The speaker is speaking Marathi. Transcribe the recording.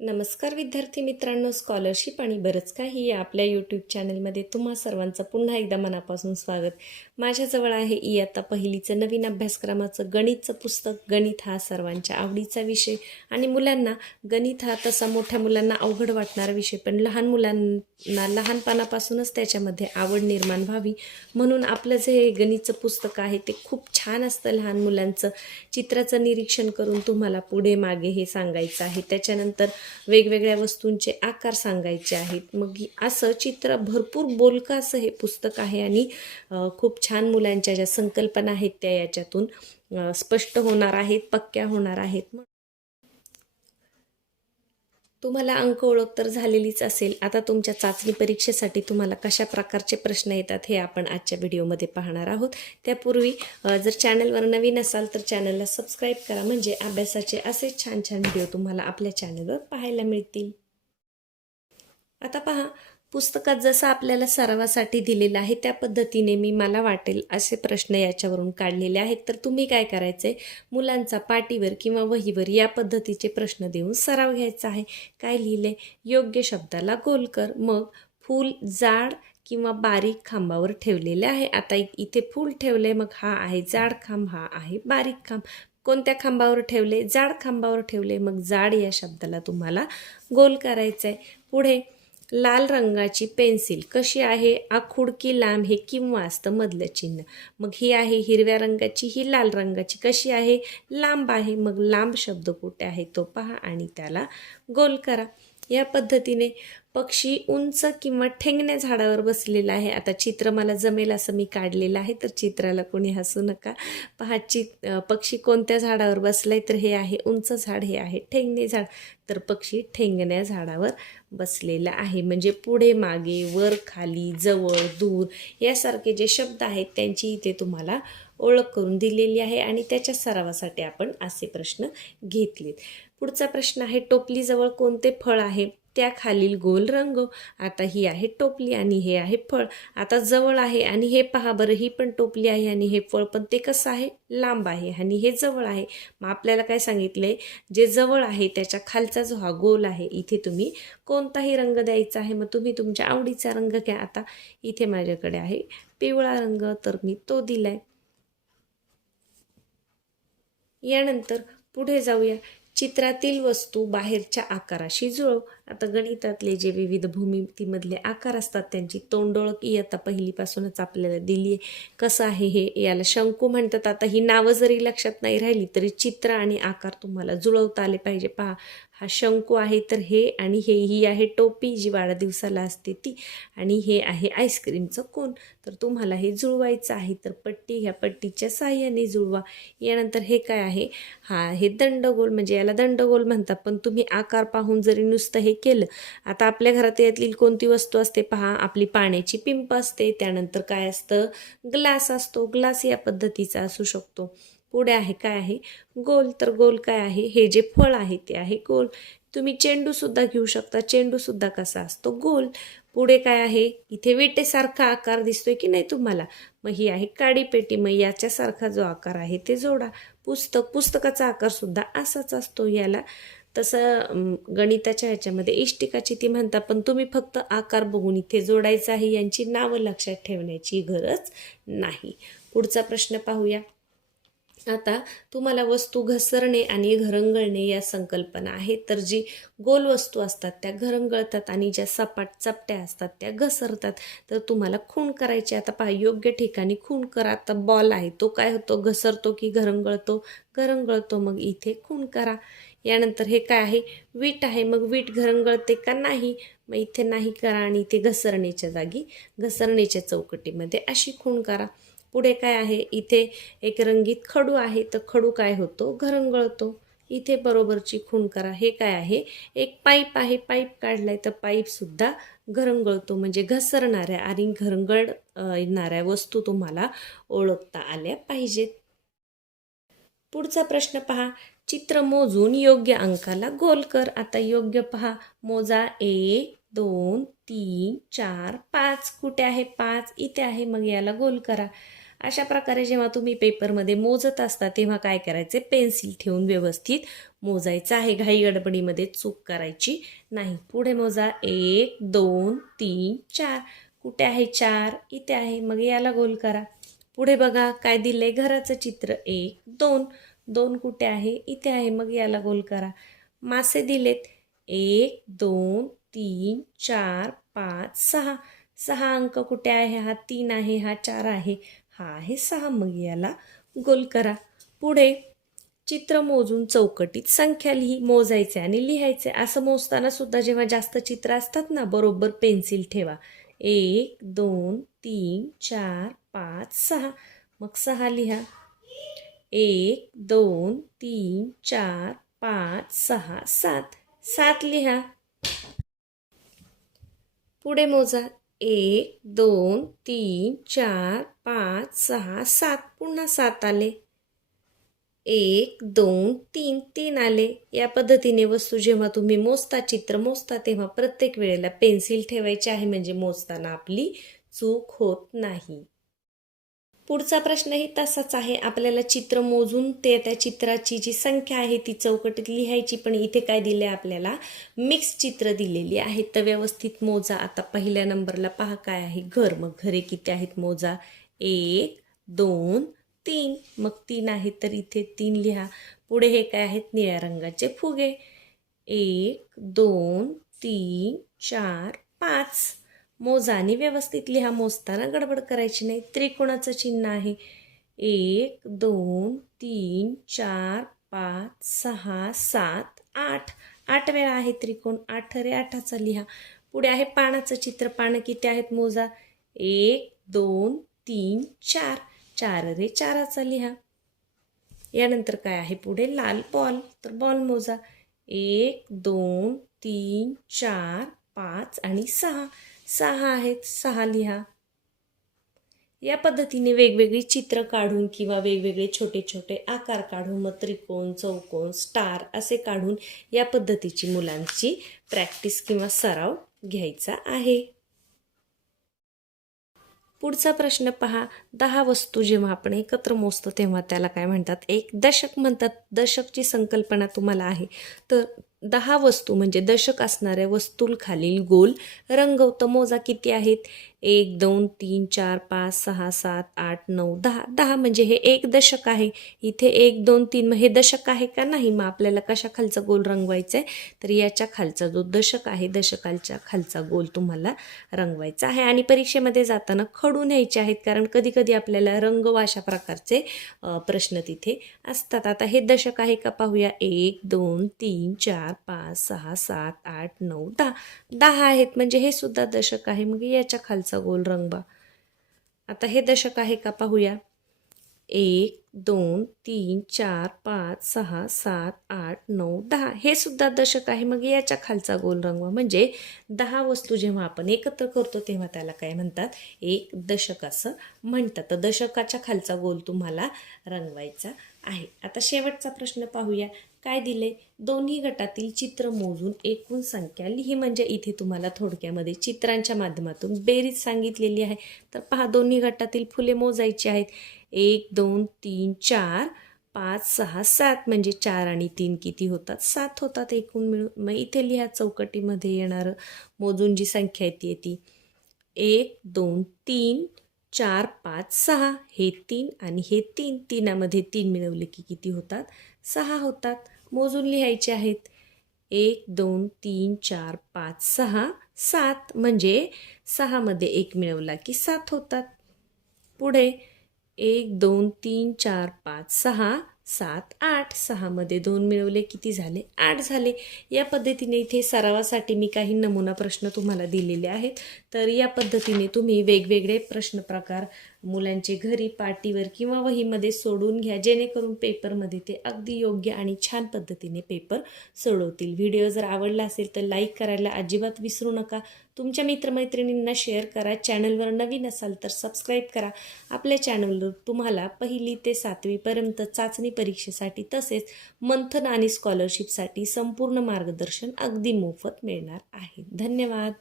नमस्कार विद्यार्थी मित्रांनो स्कॉलरशिप आणि बरंच काही या आपल्या यूट्यूब चॅनलमध्ये तुम्हा सर्वांचं पुन्हा एकदा मनापासून स्वागत. माझ्याजवळ आहे इयत्ता पहिलीचं नवीन अभ्यासक्रमाचं गणितचं पुस्तक गणित हा सर्वांच्या आवडीचा विषय. आणि मुलांना गणित हा तसा मोठ्या मुलांना अवघड वाटणारा विषय पण लहान मुलांना लहानपणापासूनच त्याच्यामध्ये आवड निर्माण व्हावी. म्हणून आपलं जे हे गणितचं पुस्तक आहे ते खूप छान असतं लहान मुलांचं. चित्राचं निरीक्षण करून तुम्हाला पुढे मागे हे सांगायचं आहे. त्याच्यानंतर वेगवेगळ्या वस्तूंचे आकार सांगायचे आहेत. मग असं चित्र भरपूर बोलकं असं हे पुस्तक आहे आणि खूप छान मुलांच्या ज्या संकल्पना आहेत त्या याच्यातून स्पष्ट होणार आहेत पक्क्या होणार आहेत. मग तुम्हाला अंक ओळख तर झालेलीच असेल. आता तुमच्या चाचणी परीक्षेसाठी तुम्हाला कशा प्रकारचे प्रश्न येतात हे आपण आजच्या व्हिडिओमध्ये पाहणार आहोत. त्यापूर्वी जर चॅनलवर नवीन असाल तर चॅनलला सबस्क्राईब करा. म्हणजे अभ्यासाचे असे छान छान व्हिडिओ तुम्हाला आपल्या चॅनलवर पाहायला मिळतील. आता पहा पुस्तकात जसं आपल्याला सरावासाठी दिलेलं आहे त्या पद्धतीने मी मला वाटेल असे प्रश्न याच्यावरून काढलेले आहेत. तर तुम्ही काय करायचे मुलांचा पाटीवर किंवा वहीवर या पद्धतीचे प्रश्न देऊन सराव घ्यायचा आहे. काय लिहिले योग्य शब्दाला गोल कर. मग फूल जाड किंवा बारीक खांबावर ठेवलेले आहे. आता इथे फूल ठेवले मग हा आहे जाड खांब हा आहे बारीक खांब. कोणत्या खांबावर ठेवले जाड खांबावर ठेवले मग जाड या शब्दाला तुम्हाला गोल करायचं आहे पुढे लाल रंगाची पेन्सिल. कशी आहे? आखूड की लांब? हे किंवा असतं मधलं चिन्ह. मग ही आहे हिरव्या रंगाची ही लाल रंगाची. कशी आहे? लांब आहे. मग लांब शब्द कुठे आहे? तो पहा आणि त्याला गोल करा. या पद्धतीने पक्षी उंच किंवा ठेंगण्या झाडावर बसलेला आहे. आता चित्र मला जमेल असं मी काढलेलं आहे तर चित्राला कोणी हसू नका. पहा चि पक्षी कोणत्या झाडावर बसलाय तर हे आहे उंच झाड हे आहे ठेंगणे झाड. तर पक्षी ठेंगण्या झाडावर बसलेला आहे. म्हणजे पुढे मागे वर खाली जवळ दूर यासारखे जे शब्द आहेत त्यांची इथे तुम्हाला ओळख करून दिलेली आहे आणि त्याच्या सरावासाठी आपण असे प्रश्न घेतलेत. पुढचा प्रश्न आहे टोपलीजवळ कोणते फळ आहे? त्या खालील गोल रंग. आता ही आहे टोपली आणि हे आहे फळ. आता जवळ आहे आणि हे पहा बरं ही पण टोपली आहे आणि हे फळ पण ते कसं आहे? लांब आहे आणि हे जवळ आहे. मग आपल्याला काय सांगितलंय? जे जवळ आहे त्याच्या खालचा जो हा गोल आहे इथे तुम्ही कोणताही रंग द्यायचा आहे मग तुम्ही तुमच्या आवडीचा रंग घ्या. आता इथे माझ्याकडे आहे पिवळा रंग तर मी तो दिलाय. यानंतर पुढे जाऊया. चित्रातील वस्तू बाहेरच्या आकाराशी जुळव. आता गणितातले जे विविध भूमितीमधले आकार असतात त्यांची तोंडोळख इयत्ता पहिलीपासूनच आपल्याला दिली आहे कसं आहे हे? याला शंकू म्हणतात. आता ही नावं जरी लक्षात नाही राहिली तरी चित्र आणि आकार तुम्हाला जुळवता आले पाहिजे. पहा हा शंकू आहे तर हे आणि हे ही आहे टोपी जी वाढदिवसाला असते ती. आणि हे आहे आईस्क्रीमचं कोण? तर तुम्हाला हे जुळवायचं आहे तर पट्टी ह्या पट्टीच्या साह्याने जुळवा. यानंतर हे काय आहे? हा हे दंडगोल म्हणजे याला दंडगोल म्हणतात पण तुम्ही आकार पाहून जरी नुसतं हे केलं आता आपल्या घरात यातली कोणती वस्तू असते पहा आपली पाण्याची पिंप असते त्यानंतर काय असतं? ग्लास असतो ग्लास या पद्धतीचा असू शकतो. पुढे आहे काय आहे? गोल तर गोल काय आहे? हे जे फळ आहे ते आहे गोल. तुम्ही चेंडूसुद्धा घेऊ शकता. चेंडूसुद्धा कसा असतो? गोल. पुढे काय आहे? इथे विटेसारखा आकार दिसतोय की नाही तुम्हाला? मग ही आहे काडी पेटी. मग याच्यासारखा जो आकार आहे ते जोडा. पुस्तक. पुस्तकाचा आकार सुद्धा असाच असतो याला. तसं गणिताच्या ह्याच्यामध्ये इष्टिकाची ती म्हणता पण तुम्ही फक्त आकार बघून इथे जोडायचं आहे यांची नावं लक्षात ठेवण्याची गरज नाही. पुढचा प्रश्न पाहूया. आता तुम्हाला वस्तू घसरणे आणि घरंगळणे या संकल्पना आहेत. तर जी गोल वस्तू असतात त्या घरंगळतात आणि ज्या सपाट चपट्या असतात त्या घसरतात. तर तुम्हाला खूण करायची आता पहा योग्य ठिकाणी खूण करा. आता बॉल आहे तो काय होतो? घसरतो की घरंगळतो? घरंगळतो मग इथे खूण करा. यानंतर हे काय आहे? वीट आहे मग वीट घरंगळते का नाही? मग इथे नाही करा आणि इथे घसरण्याच्या जागी घसरण्याच्या चौकटीमध्ये अशी खूण करा. पुढे काय आहे? इथे एक रंगीत खडू आहे. तर खडू काय होतो? घरंगळतो इथे बरोबरची खूण करा. हे काय आहे? एक पाईप आहे. पाईप काढलाय तर पाईप सुद्धा घरंगळतो म्हणजे घसरणाऱ्या आणि घरंगळणाऱ्या येणाऱ्या वस्तू तुम्हाला ओळखता आल्या पाहिजेत. पुढचा प्रश्न पहा. चित्र मोजून योग्य अंकाला गोल कर. आता योग्य पहा. मोजा. एक दोन तीन चार पाच. कुठे आहे? पाच. इथे आहे. मग याला गोल करा. अशा प्रकारे जेव्हा तुम्ही पेपरमध्ये मोजत असता तेव्हा काय करायचे? पेन्सिल ठेवून व्यवस्थित मोजायचं आहे. घाई गडबडीमध्ये चूक करायची नाही. पुढे मोजा. एक दोन तीन चार. कुठे आहे चार? इथे आहे. मग याला गोल करा. पुढे बघा. काय दिलंय घराचं चित्र? एक दोन. दोन कुठे आहे? इथे आहे. मग याला गोल करा. मासे दिलेत. एक दोन तीन चार पाच सहा. सहा अंक कुठे आहे? हा तीन आहे. हा चार आहे. हा आहे सहा मग याला गोल करा. पुढे चित्र मोजून चौकटीत संख्या लिही मोजायचे आणि लिहायचे. असं मोजताना सुद्धा जेव्हा जास्त चित्र असतात ना बरोबर पेन्सिल ठेवा. एक दोन तीन चार पाच सहा. मग सहा लिहा. एक दोन तीन चार पाच सहा सात. सात लिहा. पुढे मोजा. एक दोन तीन चार पाच सहा सात. पुन्हा सात आले. एक दोन तीन तीन आले. या पद्धतीने वस्तू जेव्हा तुम्ही मोजता चित्र मोजता तेव्हा प्रत्येक वेळेला पेन्सिल ठेवायची आहे म्हणजे मोजताना आपली चूक होत नाही. पुढचा प्रश्नही तसाच आहे. आपल्याला चित्र मोजून ते त्या चित्राची जी संख्या आहे ती चौकटीत लिहायची पण इथे काय दिले आपल्याला? मिक्स चित्र दिलेली आहेत तर व्यवस्थित मोजा. आता पहिल्या नंबरला पहा काय आहे. घर. मग घरे किती आहेत? मोजा. एक दोन तीन. मग तीन आहेत तर इथे तीन लिहा. पुढे हे काय आहेत? निळ्या रंगाचे फुगे. एक दोन तीन चार पाच. मोजाने व्यवस्थित लिहा मोजताना गडबड करायची नाही. त्रिकोणाचं चिन्ह आहे. एक दोन तीन चार पाच सहा सात आठ. आठ वेळा आहे त्रिकोण. आठ रे आठाचा लिहा. पुढे आहे पानाचं चित्र. पानं किती आहेत मोजा? एक दोन तीन चार. चार रे चाराचा लिहा. यानंतर काय आहे पुढे? लाल बॉल. तर बॉल मोजा. एक दोन तीन चार पाच आणि सहा. सहा आहेत सहा लिहा. या पद्धतीने वेगवेगळी चित्र काढून किंवा वेगवेगळे छोटे छोटे आकार काढून मग त्रिकोण चौकोन स्टार असे काढून या पद्धतीची मुलांची प्रॅक्टिस किंवा सराव घ्यायचा आहे. पुढचा प्रश्न पहा. दहा वस्तू जेव्हा आपण एकत्र मोजतो तेव्हा त्याला काय म्हणतात? एक दशक म्हणतात. दशकची संकल्पना तुम्हाला आहे. तर दहा वस्तू म्हणजे दशक असणाऱ्या वस्तूंखालील गोल रंगवतं मोजा किती आहेत? एक दोन तीन चार पाच सहा सात आठ नऊ दहा. दहा म्हणजे हे एक दशक आहे. इथे एक दोन तीन मग हे दशक आहे का नाही? मग आपल्याला कशा खालचा गोल रंगवायचा आहे तर याच्या खालचा जो दशक आहे दशकालच्या खालचा गोल तुम्हाला रंगवायचा आहे. आणि परीक्षेमध्ये जाताना खडून न्यायचे आहेत कारण कधी कधी आपल्याला रंगव अशा प्रकारचे प्रश्न तिथे असतात. आता हे दशक आहे का पाहूया. एक दोन तीन चार पाच सहा सात आठ नऊ दहा. दहा आहेत म्हणजे हे सुद्धा दशक आहे. मग याच्या खालचा गोल रंगवा आता हे दशक आहे का पाहूया. एक दोन तीन चार पाच सहा सात आठ नऊ दहा. हे सुद्धा दशक आहे मग याच्या खालचा गोल रंगवा म्हणजे दहा वस्तू जेव्हा आपण एकत्र करतो तेव्हा त्याला काय म्हणतात? एक दशक असं म्हणतात. तर दशकाच्या खालचा गोल तुम्हाला रंगवायचा आहे. आता शेवटचा प्रश्न पाहूया. काय दिले दोन्ही गटातील चित्र मोजून एकूण संख्या लिही. म्हणजे इथे तुम्हाला थोडक्यामध्ये चित्रांच्या माध्यमातून बेरीज सांगितलेली आहे. तर पहा दोन्ही गटातील फुले मोजायची आहेत. एक दोन तीन चार पाच सहा सात. म्हणजे चार आणि तीन किती होतात? सात होतात एकूण मिळून. मग इथे लिहा चौकटीमध्ये येणारं मोजून जी संख्या येते ती एक दोन तीन चार पाच सहा हे तीन आणि हे तीन तीनामध्ये तीन मिळवले की किती होतात? सहा होतात. मोजून लिहायचे आहेत. एक दोन तीन चार पाच सहा. सात म्हणजे सहामध्ये एक मिळवला की सात होतात. पुढे एक दोन तीन चार पाच सहा. सात आठ सहामध्ये दोन मिळवले. किती झाले? आठ झाले. या पद्धतीने इथे सरावासाठी मी काही नमुना प्रश्न तुम्हाला दिलेले आहेत. तर या पद्धतीने तुम्ही वेगवेगळे प्रश्न प्रकार मुलांचे घरी पाटीवर किंवा वहीमध्ये सोडून घ्या. जेणेकरून पेपरमध्ये ते अगदी योग्य आणि छान पद्धतीने पेपर सोडवतील. व्हिडिओ जर आवडला असेल तर लाईक करायला अजिबात विसरू नका. तुमच्या मित्रमैत्रिणींना शेअर करा. चॅनलवर नवीन असाल तर सबस्क्राईब करा. आपल्या चॅनलवर तुम्हाला पहिली ते सातवीपर्यंत चाचणी परीक्षेसाठी तसेच मंथन आणि स्कॉलरशिपसाठी संपूर्ण मार्गदर्शन अगदी मोफत मिळणार आहे. धन्यवाद!